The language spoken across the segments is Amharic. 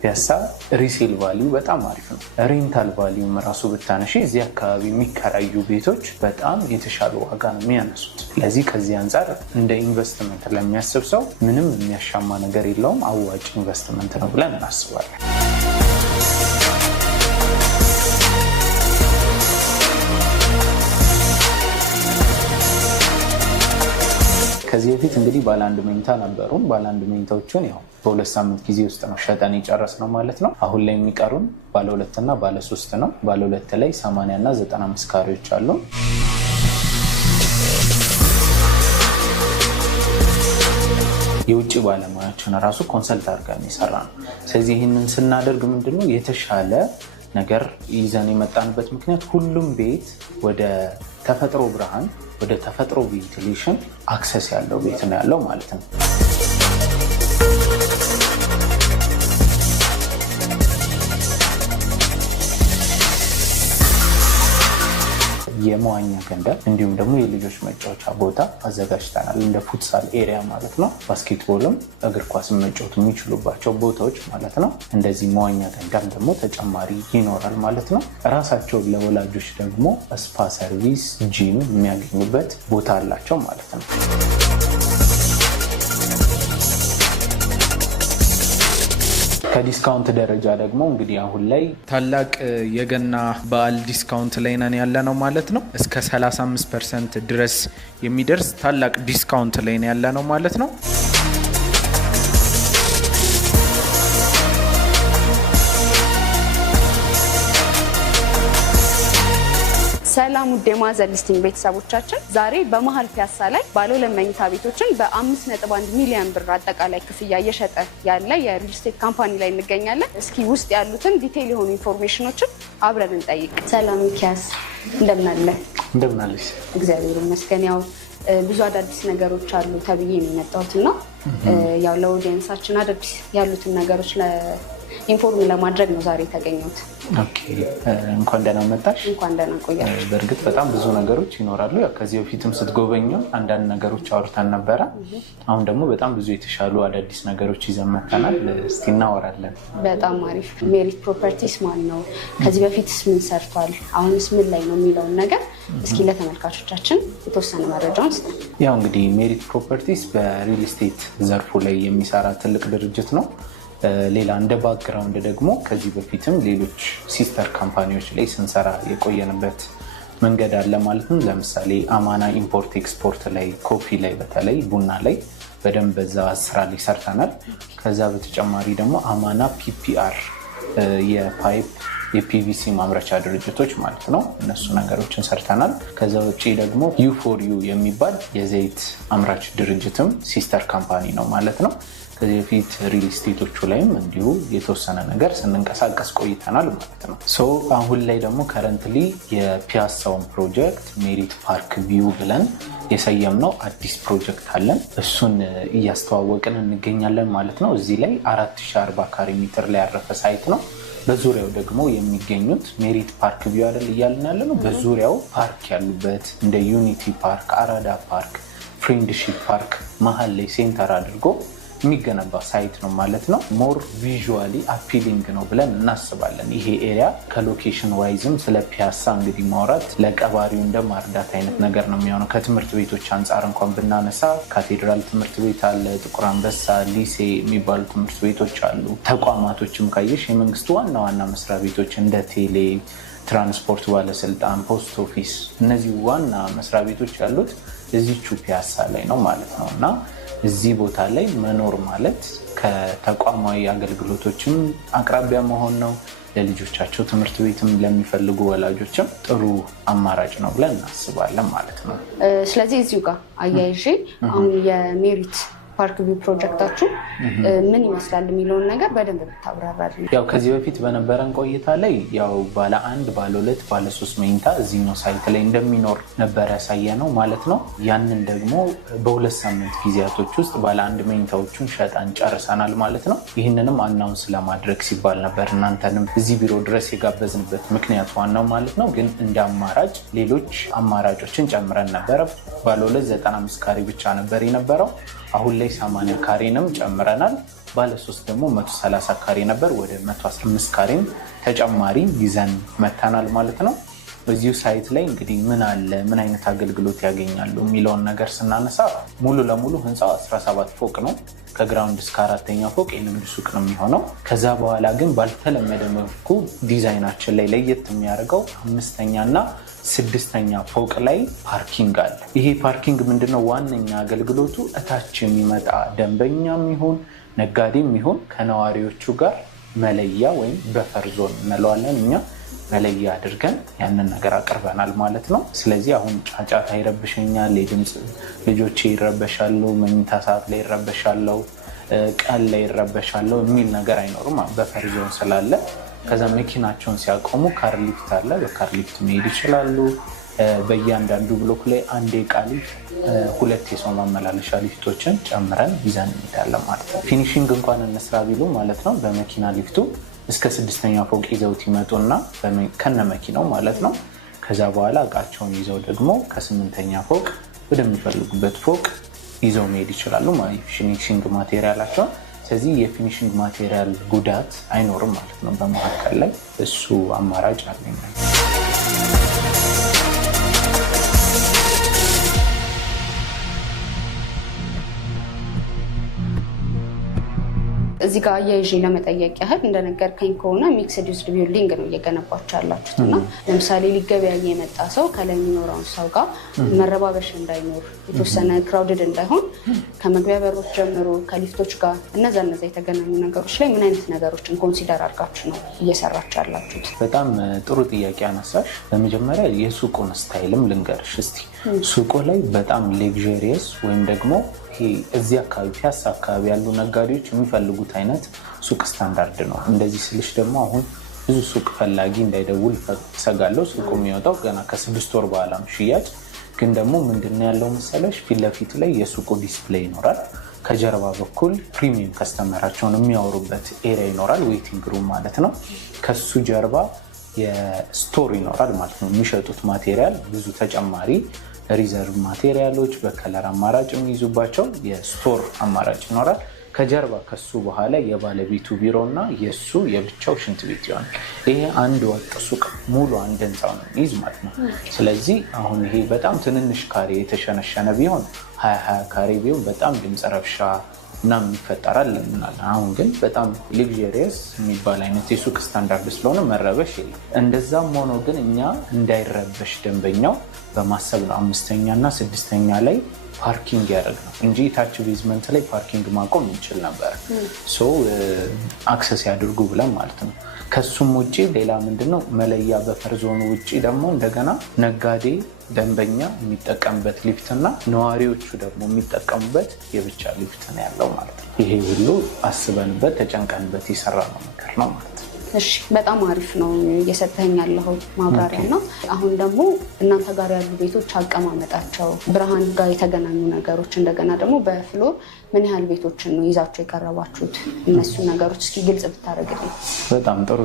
ፒያሳ ሪሴል ቫልዩ በጣም አሪፍ ነው። ሬንታል ቫልዩም ራሱ ብታነሺ እዚህ አካባቢ የሚከራዩ ቤቶች በጣም የተሻለ ዋጋ ነው የሚያነሱት። ስለዚህ ከዚህ አንጻር እንደ ኢንቨስትመንት ለሚያስብ ሰው ምንም የሚያሻማ ነገር የለውም፣ አዋጭ ኢንቨስትመንት ነው ብለን እናስባለን። ከዚህ በፊት እንግዲህ ባለ አንድ መኝታ ነበሩን። ባለ አንድ መኝታዎቹን ያው በ2 ሳምንት ጊዜ ውስጥ ነው ሸጠን የጨረስነው ማለት ነው። አሁን ላይ የሚቀሩን ባለ 2 እና ባለ 3 ነው። ባለ 2 ላይ 80 እና 95 ካሬዎች አሉ። የውጭ ባለሙያዎችን ራሱ ኮንሰልት አድርገን የሰራ ነው። ስለዚህ ይህንን ስናደርግ ምንድነው የተሻለ ነገር ይዘን የመጣንበት ምክንያት ሁሉም ቤት ወደ ተፈጥሮ ብርሃን፣ ወደ ተፈጥሮ ቬንቲሌሽን አክሰስ ያለው ቤት ነው ያለው ማለት ነው። የመዋኛ ገንዳ እንዲሁም ደግሞ የልጆች መጫወቻ ቦታ አዘጋጅተናል። እንደ ፉትሳል ኤሪያ ማለት ነው። ባስኬትቦልም እግር ኳስም መጫወት የሚችሉባቸው ቦታዎች ማለት ነው። እንደዚህ መዋኛ ገንዳም ደግሞ ተጨማሪ ይኖራል ማለት ነው። ራሳቸውን ለወላጆች ደግሞ ስፓ ሰርቪስ፣ ጂም የሚያገኙበት ቦታ አላቸው ማለት ነው። ከዲስካውንት ደረጃ ደግሞ እንግዲህ አሁን ላይ ታላቅ የገና በዓል ዲስካውንት ላይ ነን ያለ ነው ማለት ነው። እስከ 35% ድረስ የሚደርስ ታላቅ ዲስካውንት ላይ ነን ያለ ነው ማለት ነው። ሰላም ውድ የማዕዘን ሊስቲንግ ቤተሰቦቻችን፣ ዛሬ በመሀል ፒያሳ ላይ ባለ 2 መኝታ ቤቶችን በ5.1 ሚሊዮን ብር አጠቃላይ ክፍያ እየሸጠ ያለ የሪል ስቴት ካምፓኒ ላይ እንገኛለን። እስኪ ውስጥ ያሉትን ዲቴይል የሆኑ ኢንፎርሜሽኖችን አብረን እንጠይቅ። ሰላም ሚኪያስ፣ እንደምን አለ? እንደምን አለሽ? እግዚአብሔር ይመስገን። ያው ብዙ አዳዲስ ነገሮች አሉ ተብዬ ነው የመጣሁት እና ያው ለኦዲየንሳችን አዳዲስ ያሉትን ነገሮች ኢንፎርም ለማድረግ ነው ዛሬ የተገኘሁት። ኦኬ፣ እንኳን ደህና መጣሽ። እንኳን ደህና ቆያችሁ። በእርግጥ በጣም ብዙ ነገሮች ይኖራሉ። ያው ከዚህ በፊትም ስትጎበኘው አንዳንድ ነገሮች አውርተን ነበረ። አሁን ደግሞ በጣም ብዙ የተሻሉ አዳዲስ ነገሮች ይዘን መጥተናል። እስቲ እናወራለን። በጣም አሪፍ። ሜሪት ፕሮፐርቲስ ማን ነው? ከዚህ በፊትስ ምን ሰርቷል? አሁንስ ምን ላይ ነው የሚለውን ነገር እስኪ ለተመልካቾቻችን የተወሰነ መረጃውን ስጥ። ያው እንግዲህ ሜሪት ፕሮፐርቲስ በሪል ስቴት ዘርፉ ላይ የሚሰራ ትልቅ ድርጅት ነው። ሌላ እንደ ባክግራውንድ ደግሞ ከዚህ በፊትም ሌሎች ሲስተር ካምፓኒዎች ላይ ስንሰራ የቆየንበት መንገድ አለ ማለት ነው። ለምሳሌ አማና ኢምፖርት ኤክስፖርት ላይ፣ ኮፊ ላይ፣ በተለይ ቡና ላይ በደንብ በዛ ስራ ላይ ሰርተናል። ከዛ በተጨማሪ ደግሞ አማና ፒፒአር የፓይፕ የፒቪሲ ማምረቻ ድርጅቶች ማለት ነው። እነሱ ነገሮችን ሰርተናል። ከዛ ውጭ ደግሞ ዩ4ዩ የሚባል የዘይት አምራች ድርጅትም ሲስተር ካምፓኒ ነው ማለት ነው። ከዚህ በፊት ሪል ስቴቶቹ ላይም እንዲሁ የተወሰነ ነገር ስንንቀሳቀስ ቆይተናል ማለት ነው። አሁን ላይ ደግሞ ከረንትሊ የፒያሳውን ፕሮጀክት ሜሪት ፓርክ ቪው ብለን የሰየምነው አዲስ ፕሮጀክት አለን። እሱን እያስተዋወቅን እንገኛለን ማለት ነው። እዚህ ላይ 4040 ካሬ ሜትር ላይ ያረፈ ሳይት ነው። በዙሪያው ደግሞ የሚገኙት ሜሪት ፓርክ ቪው አይደል እያልን ያለ ነው። በዙሪያው ፓርክ ያሉበት እንደ ዩኒቲ ፓርክ፣ አራዳ ፓርክ፣ ፍሬንድሺፕ ፓርክ መሀል ላይ ሴንተር አድርጎ የሚገነባ ሳይት ነው ማለት ነው። ሞር ቪዥዋሊ አፒሊንግ ነው ብለን እናስባለን። ይሄ ኤሪያ ከሎኬሽን ዋይዝም ስለ ፒያሳ እንግዲህ ማውራት ለቀባሪው እንደማርዳት አይነት ነገር ነው የሚሆነው። ከትምህርት ቤቶች አንጻር እንኳን ብናነሳ ካቴድራል ትምህርት ቤት አለ፣ ጥቁር አንበሳ፣ ሊሴ የሚባሉ ትምህርት ቤቶች አሉ። ተቋማቶችም ካየሽ የመንግስት ዋና ዋና መስሪያ ቤቶች እንደ ቴሌ፣ ትራንስፖርት ባለስልጣን፣ ፖስት ኦፊስ፣ እነዚህ ዋና መስሪያ ቤቶች ያሉት እዚቹ ፒያሳ ላይ ነው ማለት ነው እና እዚህ ቦታ ላይ መኖር ማለት ከተቋማዊ አገልግሎቶችም አቅራቢያ መሆን ነው። ለልጆቻቸው ትምህርት ቤትም ለሚፈልጉ ወላጆችም ጥሩ አማራጭ ነው ብለን እናስባለን ማለት ነው። ስለዚህ እዚሁ ጋር አያይዤ አሁን የሜሪት ፓርክ ቪው ፕሮጀክታችሁ ምን ይመስላል የሚለውን ነገር በደንብ ብታብራራልን። ያው ከዚህ በፊት በነበረን ቆይታ ላይ ያው ባለ 1፣ ባለ 2፣ ባለ 3 መኝታ እዚህኛው ሳይት ላይ እንደሚኖር ነበር ያሳየነው ማለት ነው። ያንን ደግሞ በ2 ሳምንት ጊዜያቶች ውስጥ ባለ 1 መኝታዎቹን ሸጠን ጨርሰናል ማለት ነው። ይህንንም አናውንስ ለማድረግ ሲባል ነበር እናንተንም እዚህ ቢሮ ድረስ የጋበዝንበት ምክንያት ዋናው ማለት ነው። ግን እንደ አማራጭ ሌሎች አማራጮችን ጨምረን ነበረ። ባለ 2 95 ካሬ ብቻ ነበር የነበረው። አሁን ላይ 80 ካሬንም ጨምረናል። ባለ 3 ደግሞ 130 ካሬ ነበር። ወደ 115 ካሬም ተጨማሪ ይዘን መተናል ማለት ነው። በዚሁ ሳይት ላይ እንግዲህ ምን አለ፣ ምን አይነት አገልግሎት ያገኛሉ የሚለውን ነገር ስናነሳ ሙሉ ለሙሉ ህንፃው 17 ፎቅ ነው። ከግራውንድ እስከ 4ኛ ፎቅ የንግድ ሱቅ ነው የሚሆነው። ከዛ በኋላ ግን ባልተለመደ መልኩ ዲዛይናችን ላይ ለየት የሚያደርገው 5ኛና 6ኛ ፎቅ ላይ ፓርኪንግ አለ። ይሄ ፓርኪንግ ምንድነው ዋነኛ አገልግሎቱ? እታች የሚመጣ ደንበኛም ይሁን ነጋዴም ይሁን ከነዋሪዎቹ ጋር መለያ ወይም በፈር ዞን እንለዋለን እኛ መለያ አድርገን ያንን ነገር አቅርበናል ማለት ነው። ስለዚህ አሁን ጫጫታ ይረብሸኛል፣ የድምፅ ልጆቼ ይረበሻሉ፣ መኝታ ሰዓት ላይ ይረበሻለው፣ ቀን ላይ ይረበሻለው የሚል ነገር አይኖርም። በፈር ዞን ስላለ ከዛ መኪናቸውን ሲያቆሙ ካር ሊፍት አለ፣ በካር ሊፍት መሄድ ይችላሉ። በእያንዳንዱ ብሎክ ላይ አንድ የዕቃ ሊፍት፣ 2 የሰው ማመላለሻ ሊፍቶችን ጨምረን ይዘን እንሄዳለን ማለት ነው። ፊኒሽንግ እንኳን እንስራ ቢሉ ማለት ነው በመኪና ሊፍቱ እስከ 6ኛ ፎቅ ይዘውት ይመጡና ከነ መኪናው ማለት ነው። ከዛ በኋላ እቃቸውን ይዘው ደግሞ ከ8ኛ ፎቅ ወደሚፈልጉበት ፎቅ ይዘው መሄድ ይችላሉ ማለት ፊኒሽንግ ማቴሪያላቸውን። ስለዚህ የፊኒሽንግ ማቴሪያል ጉዳት አይኖርም ማለት ነው በመካከል ላይ። እሱ አማራጭ አለኝ። እዚህ ጋር አያይዤ ለመጠየቅ ያህል እንደነገርከኝ ከሆነ ሚክስድ ዩዝድ ቢልዲንግ ነው እየገነባችሁ ያላችሁት እና ለምሳሌ ሊገበያይ የመጣ ሰው ከላይ የሚኖረውን ሰው ጋር መረባበሽ እንዳይኖር፣ የተወሰነ ክራውድድ እንዳይሆን ከመግቢያ በሮች ጀምሮ ከሊፍቶች ጋር እነዛ የተገናኙ ነገሮች ላይ ምን አይነት ነገሮችን ኮንሲደር አድርጋችሁ ነው እየሰራችሁ ያላችሁት? በጣም ጥሩ ጥያቄ አነሳሽ። በመጀመሪያ የሱቁን ስታይልም ልንገርሽ እስቲ። ሱቁ ላይ በጣም ሌግዠሪየስ ወይም ደግሞ እዚህ አካባቢ ፒያሳ አካባቢ ያሉ ነጋዴዎች የሚፈልጉት አይነት ሱቅ ስታንዳርድ ነው። እንደዚህ ስልሽ ደግሞ አሁን ብዙ ሱቅ ፈላጊ እንዳይደውል ሰጋለው። ሱቁ የሚወጣው ገና ከ6 ወር በኋላ ነው ሽያጭ። ግን ደግሞ ምንድን ያለው መሰለሽ ፊት ለፊት ላይ የሱቁ ዲስፕሌይ ይኖራል። ከጀርባ በኩል ፕሪሚየም ከስተመራቸውን የሚያወሩበት ኤሪያ ይኖራል፣ ዌይቲንግ ሩም ማለት ነው። ከሱ ጀርባ የስቶር ይኖራል ማለት ነው። የሚሸጡት ማቴሪያል ብዙ ተጨማሪ ሪዘርቭ ማቴሪያሎች በከለር አማራጭ የሚይዙባቸው የስቶር አማራጭ ይኖራል። ከጀርባ ከሱ በኋላ የባለቤቱ ቢሮ እና የሱ የብቻው ሽንት ቤት ይሆናል። ይሄ አንድ ወጥ ሱቅ ሙሉ አንድ ህንፃው ነው ይዝ ማለት ነው። ስለዚህ አሁን ይሄ በጣም ትንንሽ ካሬ የተሸነሸነ ቢሆን 20 ካሬ ቢሆን በጣም ድምፅ ረብሻ ምናምን ይፈጠራል እንላለን። አሁን ግን በጣም ሌግዠሪየስ የሚባል አይነት የሱቅ ስታንዳርድ ስለሆነ መረበሽ የለም። እንደዛም ሆኖ ግን እኛ እንዳይረበሽ ደንበኛው በማሰብ ነው 5ኛና 6ኛ ላይ ፓርኪንግ ያደርግ ነው እንጂ ታች ቤዝመንት ላይ ፓርኪንግ ማቆም እንችል ነበር። አክሰስ ያድርጉ ብለን ማለት ነው። ከሱም ውጭ ሌላ ምንድነው መለያ በፈር ዞኑ ውጭ ደግሞ እንደገና ነጋዴ ደንበኛ የሚጠቀምበት ሊፍት እና ነዋሪዎቹ ደግሞ የሚጠቀሙበት የብቻ ሊፍት ነው ያለው ማለት ነው። ይሄ ሁሉ አስበንበት ተጨንቀንበት የሰራ ነው ነገር ነው ማለት ነው። እሺ፣ በጣም አሪፍ ነው እየሰጠኝ ያለው ማብራሪያ ነው። አሁን ደግሞ እናንተ ጋር ያሉ ቤቶች አቀማመጣቸው ብርሃን ጋር የተገናኙ ነገሮች፣ እንደገና ደግሞ በፍሎር ምን ያህል ቤቶችን ነው ይዛችሁ የቀረባችሁት? እነሱ ነገሮች እስኪ ግልጽ ብታደርግልኝ። በጣም ጥሩ።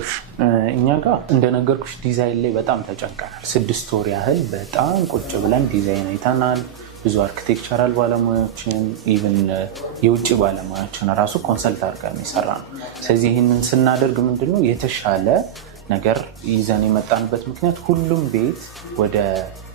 እኛ ጋር እንደነገርኩሽ ዲዛይን ላይ በጣም ተጨንቀናል። 6 ወር ያህል በጣም ቁጭ ብለን ዲዛይን አይተናል። ብዙ አርኪቴክቸራል ባለሙያዎችን ኢቭን የውጭ ባለሙያዎችን ራሱ ኮንሰልት አድርገን የሰራ ነው። ስለዚህ ይህንን ስናደርግ ምንድነው የተሻለ ነገር ይዘን የመጣንበት ምክንያት ሁሉም ቤት ወደ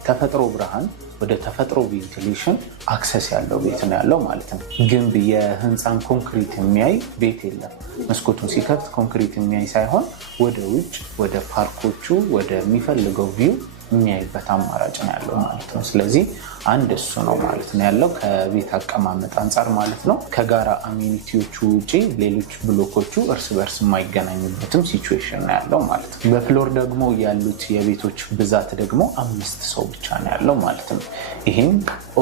ተፈጥሮ ብርሃን፣ ወደ ተፈጥሮ ቬንቲሌሽን አክሰስ ያለው ቤት ነው ያለው ማለት ነው። ግንብ የህንፃን ኮንክሪት የሚያይ ቤት የለም። መስኮቱን ሲከፍት ኮንክሪት የሚያይ ሳይሆን ወደ ውጭ ወደ ፓርኮቹ ወደሚፈልገው ቪው የሚያይበት አማራጭ ነው ያለው ማለት ነው። ስለዚህ አንድ እሱ ነው ማለት ነው ያለው ከቤት አቀማመጥ አንጻር ማለት ነው። ከጋራ አሚኒቲዎቹ ውጪ ሌሎች ብሎኮቹ እርስ በርስ የማይገናኙበትም ሲቹዌሽን ነው ያለው ማለት ነው። በፍሎር ደግሞ ያሉት የቤቶች ብዛት ደግሞ 5 ሰው ብቻ ነው ያለው ማለት ነው። ይህም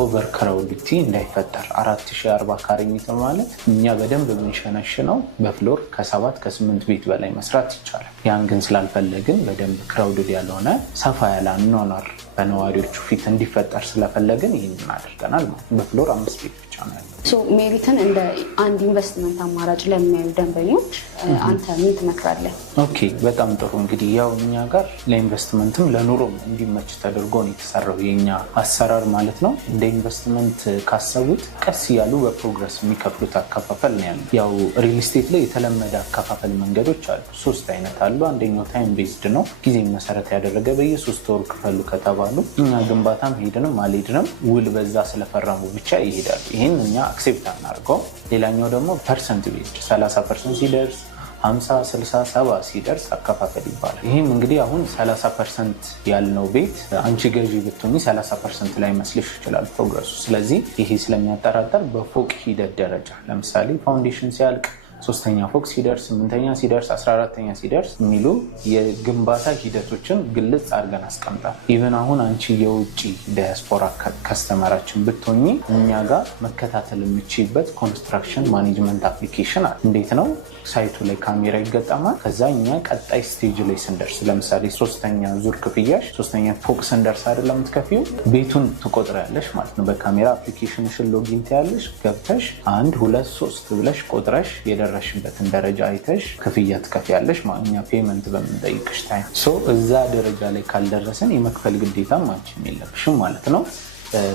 ኦቨር ክራውዲቲ እንዳይፈጠር 4040 ካሬ ሜትር ማለት እኛ በደንብ የምንሸነሽነው በፍሎር ከ7 ከ8 ቤት በላይ መስራት ይቻላል። ያን ግን ስላልፈለግን በደንብ ክራውድድ ያልሆነ ሰፋ ያለ አኗኗር በነዋሪዎቹ ፊት እንዲፈጠር ስለፈለግን ይህንን አድርገናል ማለት ነው። በፍሎር 5 ቤት ብቻ ነው ያለው። ሜሪትን እንደ አንድ ኢንቨስትመንት አማራጭ ለሚያዩ ደንበኞች አንተ ምን ትመክራለህ? ኦኬ በጣም ጥሩ። እንግዲህ ያው እኛ ጋር ለኢንቨስትመንትም ለኑሮም እንዲመች ተደርጎ ነው የተሰራው የኛ አሰራር ማለት ነው። እንደ ኢንቨስትመንት ካሰቡት ቀስ እያሉ በፕሮግረስ የሚከፍሉት አከፋፈል ነው ያለው። ያው ሪል ስቴት ላይ የተለመደ አከፋፈል መንገዶች አሉ። 3 አይነት አሉ። አንደኛው ታይም ቤዝድ ነው፣ ጊዜ መሰረት ያደረገ በየ3 ወሩ ክፈሉ ከተባሉ እኛ ግንባታም ሄድንም አልሄድንም ውል በዛ ስለፈረሙ ብቻ ይሄዳሉ። ይህን እኛ አክሴፕት አናርገው። ሌላኛው ደግሞ ፐርሰንት ቤዝድ 30% ሲደርስ 50፣ 60፣ 70 ሲደርስ አከፋፈል ይባላል። ይህም እንግዲህ አሁን 30% ያልነው ቤት አንቺ ገዢ ብትሆኚ 30% ላይ መስልሽ ይችላል ፕሮግረሱ። ስለዚህ ይሄ ስለሚያጠራጠር በፎቅ ሂደት ደረጃ ለምሳሌ ፋውንዴሽን ሲያልቅ 3ኛ ፎቅ ሲደርስ 8ኛ ሲደርስ 14ኛ ሲደርስ የሚሉ የግንባታ ሂደቶችን ግልጽ አድርገን አስቀምጣል። ኢቨን አሁን አንቺ የውጭ ዲያስፖራ ከስተመራችን ብትሆኚ እኛ ጋር መከታተል የምችይበት ኮንስትራክሽን ማኔጅመንት አፕሊኬሽን አለ። እንዴት ነው? ሳይቱ ላይ ካሜራ ይገጠማል። ከዛ እኛ ቀጣይ ስቴጅ ላይ ስንደርስ ለምሳሌ 3ኛ ዙር ክፍያሽ 3ኛ ፎቅ ስንደርስ አይደለም የምትከፊው፣ ቤቱን ትቆጥሪያለሽ ማለት ነው። በካሜራ አፕሊኬሽንሽን ሎጊን ትያለሽ። ገብተሽ 1 2 3 ብለሽ ቆጥረሽ የደረሽበትን ደረጃ አይተሽ ክፍያ ትከፍያለሽ። እኛ ፔመንት በምንጠይቅሽ ታይም እዛ ደረጃ ላይ ካልደረሰን የመክፈል ግዴታም አንቺም የለብሽም ማለት ነው።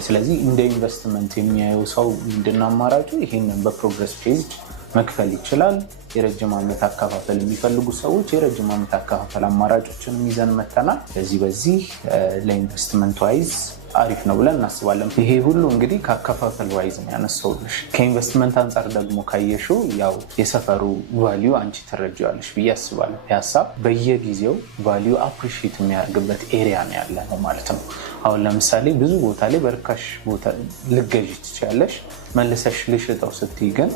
ስለዚህ እንደ ኢንቨስትመንት የሚያየው ሰው ምንድን አማራጩ? ይሄንን በፕሮግረስ ፌዝ መክፈል ይችላል። የረጅም ዓመት አከፋፈል የሚፈልጉ ሰዎች የረጅም ዓመት አከፋፈል አማራጮችን ይዘን መተናል። በዚህ ለኢንቨስትመንት ዋይዝ አሪፍ ነው ብለን እናስባለን። ይሄ ሁሉ እንግዲህ ከአከፋፈል ዋይዝ ነው ያነሳውልሽ። ከኢንቨስትመንት አንጻር ደግሞ ካየሽው ያው የሰፈሩ ቫሊዩ አንቺ ትረጂዋለሽ ብዬ አስባለሁ። ፒያሳ በየጊዜው ቫሊዩ አፕሪሺየት የሚያደርግበት ኤሪያ ነው ያለ ነው ማለት ነው። አሁን ለምሳሌ ብዙ ቦታ ላይ በርካሽ ቦታ ልገዢ ትችያለሽ። መልሰሽ ልሽጠው ስትይ ግን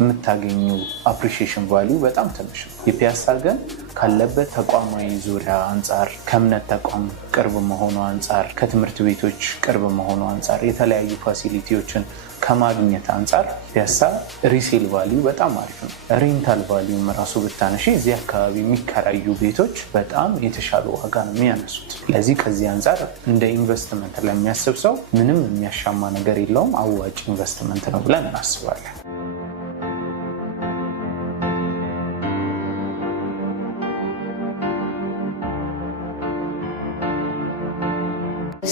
የምታገኘው አፕሪሺዬሽን ቫሊዩ በጣም ትንሽ ነው። የፒያሳ ግን ካለበት ተቋማዊ ዙሪያ አንጻር፣ ከእምነት ተቋም ቅርብ መሆኑ አንጻር፣ ከትምህርት ቤቶች ቅርብ መሆኑ አንጻር፣ የተለያዩ ፋሲሊቲዎችን ከማግኘት አንጻር ፒያሳ ሪሴል ቫሊዩ በጣም አሪፍ ነው። ሬንታል ቫሊዩም ራሱ ብታነሺ እዚህ አካባቢ የሚከራዩ ቤቶች በጣም የተሻለ ዋጋ ነው የሚያነሱት። ስለዚህ ከዚህ አንጻር እንደ ኢንቨስትመንት ለሚያስብ ሰው ምንም የሚያሻማ ነገር የለውም፣ አዋጭ ኢንቨስትመንት ነው ብለን እናስባለን።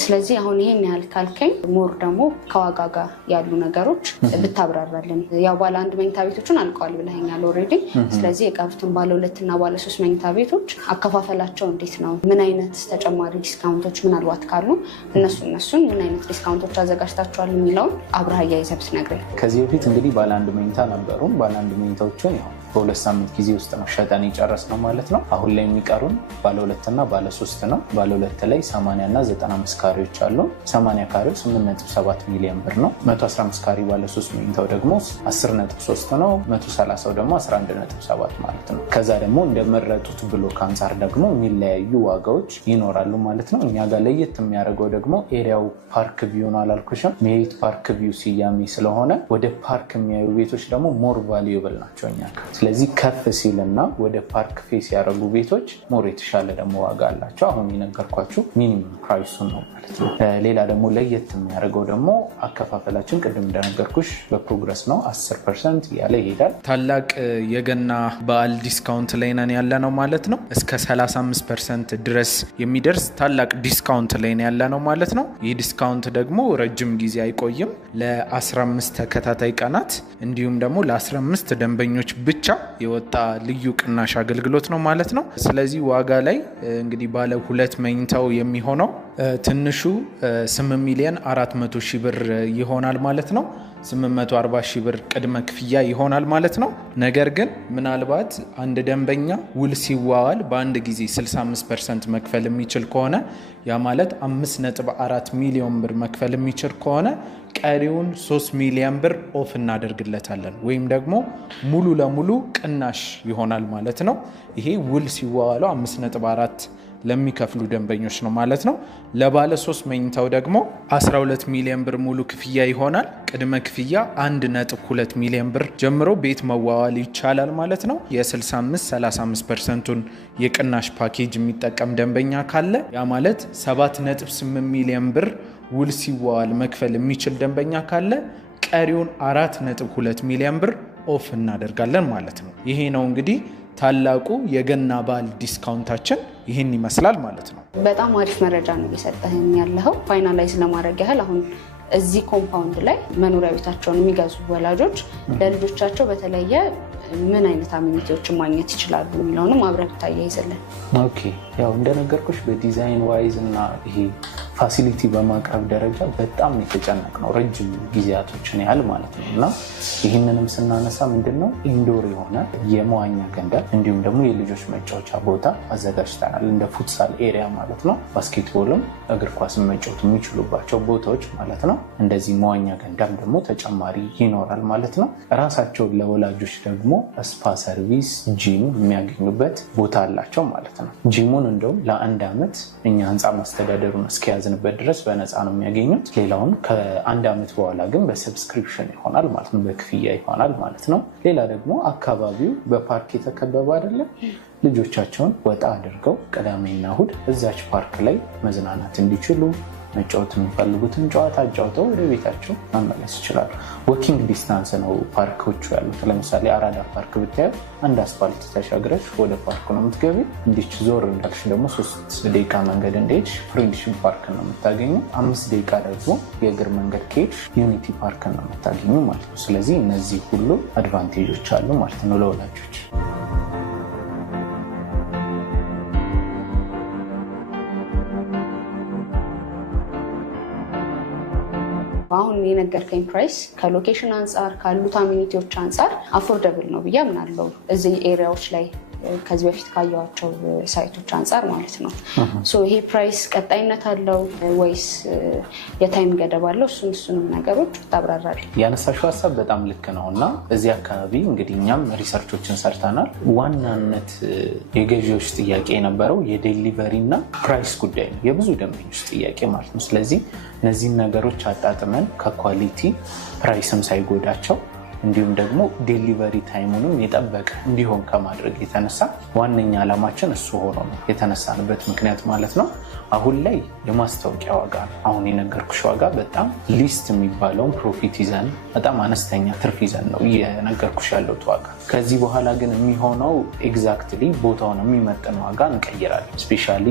ስለዚህ አሁን ይሄን ያህል ካልከኝ ሞር ደግሞ ከዋጋ ጋር ያሉ ነገሮች ብታብራራልን። ያው ባለ 1 መኝታ ቤቶችን አልቀዋል ብለኸኛል ኦልሬዲ። ስለዚህ የቀሩትን ባለ 2 እና ባለ 3 መኝታ ቤቶች አከፋፈላቸው እንዴት ነው? ምን አይነት ተጨማሪ ዲስካውንቶች ምናልባት ካሉ እነሱን ምን አይነት ዲስካውንቶች አዘጋጅታችኋል የሚለውን አብረህ አያይዘህ ብትነግረኝ። ከዚህ በፊት እንግዲህ ባለ 1 መኝታ ነበሩን። ባለ 1 መኝታዎችን ያው በ2 ሳምንት ጊዜ ውስጥ ነው ሸጠን የጨረስነው ማለት ነው። አሁን ላይ የሚቀሩን ባለ 2 እና ባለ 3 ነው። ባለ 2 ላይ 80 እና 95 ካሬዎች አሉ። 80 ካሬው 8.7 ሚሊዮን ብር ነው። 115 ካሬ ባለ 3 መኝታው ደግሞ 10.3 ነው። 130ው ደግሞ 11.7 ማለት ነው። ከዛ ደግሞ እንደመረጡት ብሎክ አንጻር ደግሞ የሚለያዩ ዋጋዎች ይኖራሉ ማለት ነው። እኛ ጋር ለየት የሚያደርገው ደግሞ ኤሪያው ፓርክ ቪው ነው አላልኩሽም? ሜሪት ፓርክ ቪው ስያሜ ስለሆነ ወደ ፓርክ የሚያዩ ቤቶች ደግሞ ሞር ቫሉየብል ናቸው እኛ ጋር። ስለዚህ ከፍ ሲልና ወደ ፓርክ ፌስ ያደረጉ ቤቶች ሞር የተሻለ ደግሞ ዋጋ አላቸው። አሁን የነገርኳችሁ ሚኒመም ፕራይሱን ነው ማለት ነው። ሌላ ደግሞ ለየት የሚያደርገው ደግሞ አከፋፈላችን ቅድም እንደነገርኩሽ በፕሮግረስ ነው። 10% ያለ ይሄዳል። ታላቅ የገና በዓል ዲስካውንት ላይ ነን ያለ ነው ማለት ነው። እስከ 35% ድረስ የሚደርስ ታላቅ ዲስካውንት ላይ ነን ያለ ነው ማለት ነው። ይህ ዲስካውንት ደግሞ ረጅም ጊዜ አይቆይም። ለ15 ተከታታይ ቀናት እንዲሁም ደግሞ ለ15 ደንበኞች ብቻ የወጣ ልዩ ቅናሽ አገልግሎት ነው ማለት ነው። ስለዚህ ዋጋ ላይ እንግዲህ ባለ 2 መኝታው የሚሆነው ትንሹ 8,400,000 ብር ይሆናል ማለት ነው። 840,000 ብር ቅድመ ክፍያ ይሆናል ማለት ነው። ነገር ግን ምናልባት አንድ ደንበኛ ውል ሲዋዋል በአንድ ጊዜ 65% መክፈል የሚችል ከሆነ ያ ማለት 5.4 ሚሊዮን ብር መክፈል የሚችል ከሆነ ቀሪውን 3 ሚሊዮን ብር ኦፍ እናደርግለታለን ወይም ደግሞ ሙሉ ለሙሉ ቅናሽ ይሆናል ማለት ነው። ይሄ ውል ሲዋዋለው 5.4 ለሚከፍሉ ደንበኞች ነው ማለት ነው። ለባለ 3 መኝታው ደግሞ 12 ሚሊዮን ብር ሙሉ ክፍያ ይሆናል። ቅድመ ክፍያ 1.2 ሚሊዮን ብር ጀምሮ ቤት መዋዋል ይቻላል ማለት ነው። የ65-35%ቱን የቅናሽ ፓኬጅ የሚጠቀም ደንበኛ ካለ ያ ማለት 7.8 ሚሊዮን ብር ውል ሲዋዋል መክፈል የሚችል ደንበኛ ካለ ቀሪውን 4.2 ሚሊዮን ብር ኦፍ እናደርጋለን ማለት ነው። ይሄ ነው እንግዲህ ታላቁ የገና በዓል ዲስካውንታችን ይህን ይመስላል ማለት ነው። በጣም አሪፍ መረጃ ነው እየሰጠህን ያለኸው። ፋይናላይዝ ለማድረግ ያህል አሁን እዚህ ኮምፓውንድ ላይ መኖሪያ ቤታቸውን የሚገዙ ወላጆች ለልጆቻቸው በተለየ ምን አይነት አሚኒቲዎችን ማግኘት ይችላሉ የሚለውንም አብረን ታያይዘለን። ኦኬ፣ ያው እንደነገርኩሽ በዲዛይን ዋይዝ እና ይሄ ፋሲሊቲ በማቅረብ ደረጃ በጣም የተጨነቅ ነው ረጅም ጊዜያቶችን ያህል ማለት ነው። እና ይህንንም ስናነሳ ምንድነው ኢንዶር የሆነ የመዋኛ ገንዳ እንዲሁም ደግሞ የልጆች መጫወቻ ቦታ አዘጋጅተናል። እንደ ፉትሳል ኤሪያ ማለት ነው። ባስኬትቦልም እግር ኳስን መጫወት የሚችሉባቸው ቦታዎች ማለት ነው። እንደዚህ መዋኛ ገንዳም ደግሞ ተጨማሪ ይኖራል ማለት ነው። ራሳቸውን ለወላጆች ደግሞ ስፓ ሰርቪስ፣ ጂም የሚያገኙበት ቦታ አላቸው ማለት ነው። ጂሙን እንደውም ለ1 ዓመት እኛ ህንፃ ማስተዳደሩን እስኪያዝንበት ድረስ በነፃ ነው የሚያገኙት። ሌላውን ከ1 ዓመት በኋላ ግን በሰብስክሪፕሽን ይሆናል ማለት ነው፣ በክፍያ ይሆናል ማለት ነው። ሌላ ደግሞ አካባቢው በፓርክ የተከበበ አይደለም። ልጆቻቸውን ወጣ አድርገው ቅዳሜና እሁድ እዛች ፓርክ ላይ መዝናናት እንዲችሉ መጫወት የሚፈልጉትን ጨዋታ አጫውተው ወደ ቤታቸው መመለስ ይችላሉ። ወኪንግ ዲስታንስ ነው ፓርኮቹ ያሉት። ለምሳሌ አራዳ ፓርክ ብታዩ 1 አስፋልት ተሻግረሽ ወደ ፓርክ ነው የምትገቢ። እንዲች ዞር እንዳልሽ ደግሞ 3 ደቂቃ መንገድ እንደሄድሽ ፍሬንድሺፕ ፓርክ ነው የምታገኙ። 5 ደቂቃ ደግሞ የእግር መንገድ ከሄድሽ ዩኒቲ ፓርክ ነው የምታገኙ ማለት ነው። ስለዚህ እነዚህ ሁሉ አድቫንቴጆች አሉ ማለት ነው ለወላጆች። አሁን የነገርከኝ ፕራይስ ከሎኬሽን አንጻር ካሉት አሚኒቲዎች አንጻር አፎርደብል ነው ብዬ አምናለሁ። እዚህ ኤሪያዎች ላይ ከዚህ በፊት ካየኋቸው ሳይቶች አንጻር ማለት ነው። ይሄ ፕራይስ ቀጣይነት አለው ወይስ የታይም ገደብ አለው? እሱንም ነገሮች ታብራራል። ያነሳሽው ሀሳብ በጣም ልክ ነው እና እዚህ አካባቢ እንግዲህ እኛም ሪሰርቾችን ሰርተናል። ዋናነት የገዢዎች ጥያቄ የነበረው የዴሊቨሪ እና ፕራይስ ጉዳይ ነው፣ የብዙ ደንበኞች ጥያቄ ማለት ነው። ስለዚህ እነዚህን ነገሮች አጣጥመን ከኳሊቲ ፕራይስም ሳይጎዳቸው እንዲሁም ደግሞ ዴሊቨሪ ታይሙንም የጠበቀ እንዲሆን ከማድረግ የተነሳ ዋነኛ ዓላማችን እሱ ሆኖ ነው የተነሳንበት ምክንያት ማለት ነው። አሁን ላይ የማስታወቂያ ዋጋ ነው አሁን የነገርኩሽ ዋጋ በጣም ሊስት የሚባለውን ፕሮፊት ይዘን በጣም አነስተኛ ትርፍ ይዘን ነው የነገርኩሽ ያለውት ዋጋ። ከዚህ በኋላ ግን የሚሆነው ኤግዛክትሊ ቦታውን የሚመጥን ዋጋ እንቀይራለን። ስፔሻሊ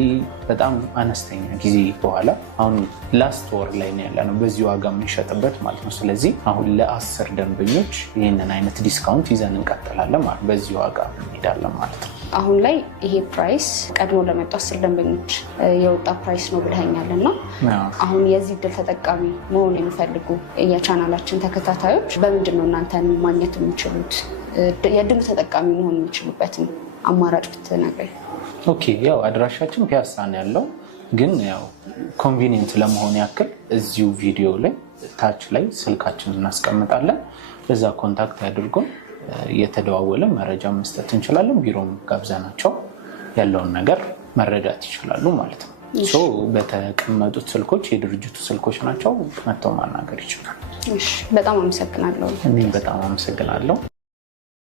በጣም አነስተኛ ጊዜ በኋላ አሁን ላስት ወር ላይ ነው ያለ ነው በዚህ ዋጋ የምንሸጥበት ማለት ነው። ስለዚህ አሁን ለ10 ደንበኞች ይህንን አይነት ዲስካውንት ይዘን እንቀጥላለን ማለት በዚህ ዋጋ እንሄዳለን ማለት ነው። አሁን ላይ ይሄ ፕራይስ ቀድሞ ለመጡ 10 ደንበኞች የወጣ ፕራይስ ነው ብለኸኛል እና አሁን የዚህ ዕድል ተጠቃሚ መሆን የሚፈልጉ የቻናላችን ተከታታዮች በምንድን ነው እናንተን ማግኘት የሚችሉት? የዕድሉ ተጠቃሚ መሆን የሚችሉበትን አማራጭ ብትነግረኝ። ኦኬ፣ ያው አድራሻችን ፒያሳ ነው ያለው፣ ግን ያው ኮንቪኒየንት ለመሆን ያክል እዚሁ ቪዲዮ ላይ ታች ላይ ስልካችንን እናስቀምጣለን። በዛ ኮንታክት ያድርጉን፣ የተደዋወለ መረጃ መስጠት እንችላለን። ቢሮም ጋብዘናቸው ያለውን ነገር መረዳት ይችላሉ ማለት ነው። በተቀመጡት ስልኮች የድርጅቱ ስልኮች ናቸው፣ መጥተው ማናገር ይችላሉ። በጣም አመሰግናለሁ። እኔም በጣም አመሰግናለሁ።